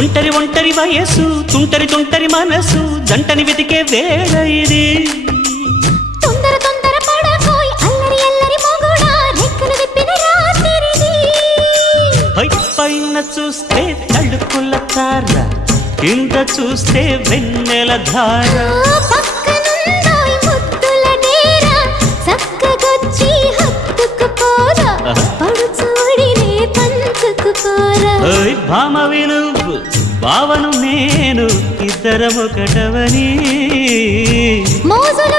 ఒంటరి ఒంటరి వయసు తుంటరి తుంటరి మనసు జంటని వెతికే వేళ ఇది తొందర తొందర పడకోయ్ అల్లరి అల్లరి మొగుడా రెక్కలు విప్పిన రాత్రిది పైన చూస్తే తడుకుల తార కింద చూస్తే వెన్నెల ధార పక్కనుందోయ్ ముద్దుల డేరా చక్కగొచ్చి హత్తుకుపోరా పడు చూడినే పంచుకుపోరా ఓయ్ భామవి నువ్వు భావను నేను ఇద్దరము ఒకటవని మోజులు